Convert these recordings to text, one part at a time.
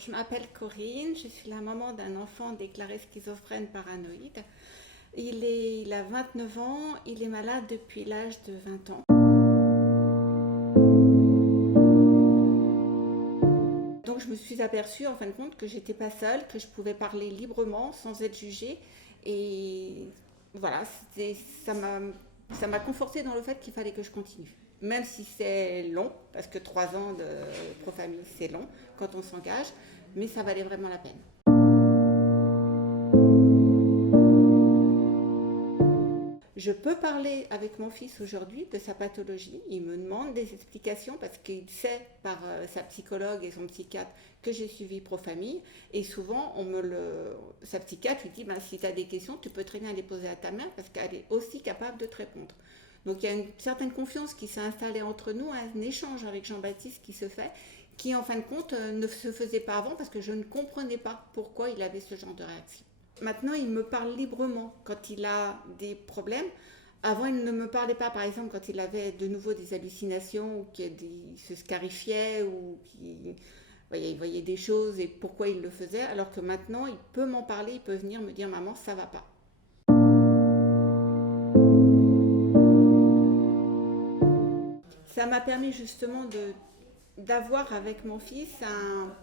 je m'appelle Corinne, je suis la maman d'un enfant déclaré schizophrène paranoïde. Il a 29 ans, il est malade depuis l'âge de 20 ans. Donc je me suis aperçue en fin de compte que j'étais pas seule, que je pouvais parler librement sans être jugée. Et voilà, ça m'a confortée dans le fait qu'il fallait que je continue. Même si c'est long, parce que 3 ans de pro-famille c'est long quand on s'engage, mais ça valait vraiment la peine. Je peux parler avec mon fils aujourd'hui de sa pathologie. Il me demande des explications parce qu'il sait par sa psychologue et son psychiatre que j'ai suivi Pro-Famille. Et souvent, sa psychiatre lui dit si tu as des questions, tu peux très bien les poser à ta mère parce qu'elle est aussi capable de te répondre. Donc il y a une certaine confiance qui s'est installée entre nous, un échange avec Jean-Baptiste qui se fait, qui en fin de compte ne se faisait pas avant parce que je ne comprenais pas pourquoi il avait ce genre de réaction. Maintenant, il me parle librement quand il a des problèmes. Avant, il ne me parlait pas, par exemple, quand il avait de nouveau des hallucinations ou qu'il se scarifiait ou qu'il voyait des choses et pourquoi il le faisait, alors que maintenant, il peut m'en parler, il peut venir me dire « Maman, ça va pas ». Ça m'a permis justement d'avoir avec mon fils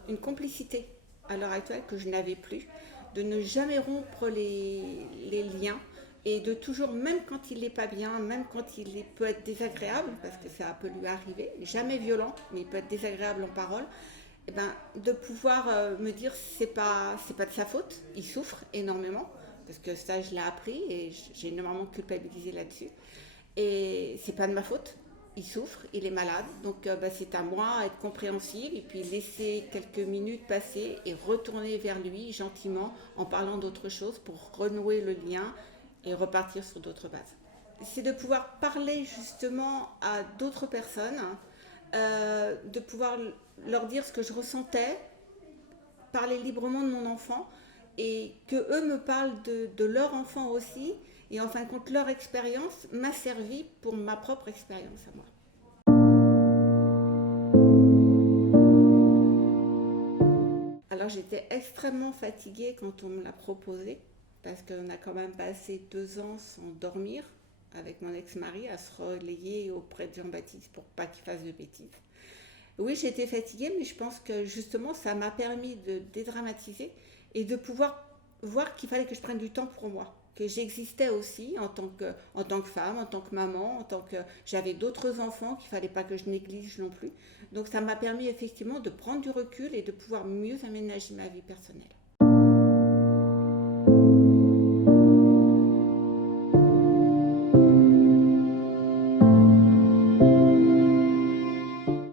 une complicité à l'heure actuelle que je n'avais plus, de ne jamais rompre les liens et de toujours, même quand il n'est pas bien, même quand peut être désagréable, parce que ça peut lui arriver, jamais violent, mais il peut être désagréable en parole, et de pouvoir me dire c'est pas de sa faute, il souffre énormément, parce que ça je l'ai appris et j'ai énormément culpabilisé là-dessus, et c'est pas de ma faute. Il souffre, il est malade, donc c'est à moi d'être compréhensive et puis laisser quelques minutes passer et retourner vers lui gentiment en parlant d'autre chose pour renouer le lien et repartir sur d'autres bases. C'est de pouvoir parler justement à d'autres personnes, de pouvoir leur dire ce que je ressentais, parler librement de mon enfant et que eux me parlent de leur enfant aussi. Et en fin de compte, leur expérience m'a servi pour ma propre expérience à moi. Alors j'étais extrêmement fatiguée quand on me l'a proposé, parce qu'on a quand même passé 2 ans sans dormir avec mon ex-mari à se relayer auprès de Jean-Baptiste pour pas qu'il fasse de bêtises. Oui, j'étais fatiguée, mais je pense que justement ça m'a permis de dédramatiser et de pouvoir voir qu'il fallait que je prenne du temps pour moi, que j'existais aussi en tant que femme, en tant que maman, en tant que j'avais d'autres enfants qu'il fallait pas que je néglige non plus. Donc ça m'a permis effectivement de prendre du recul et de pouvoir mieux aménager ma vie personnelle.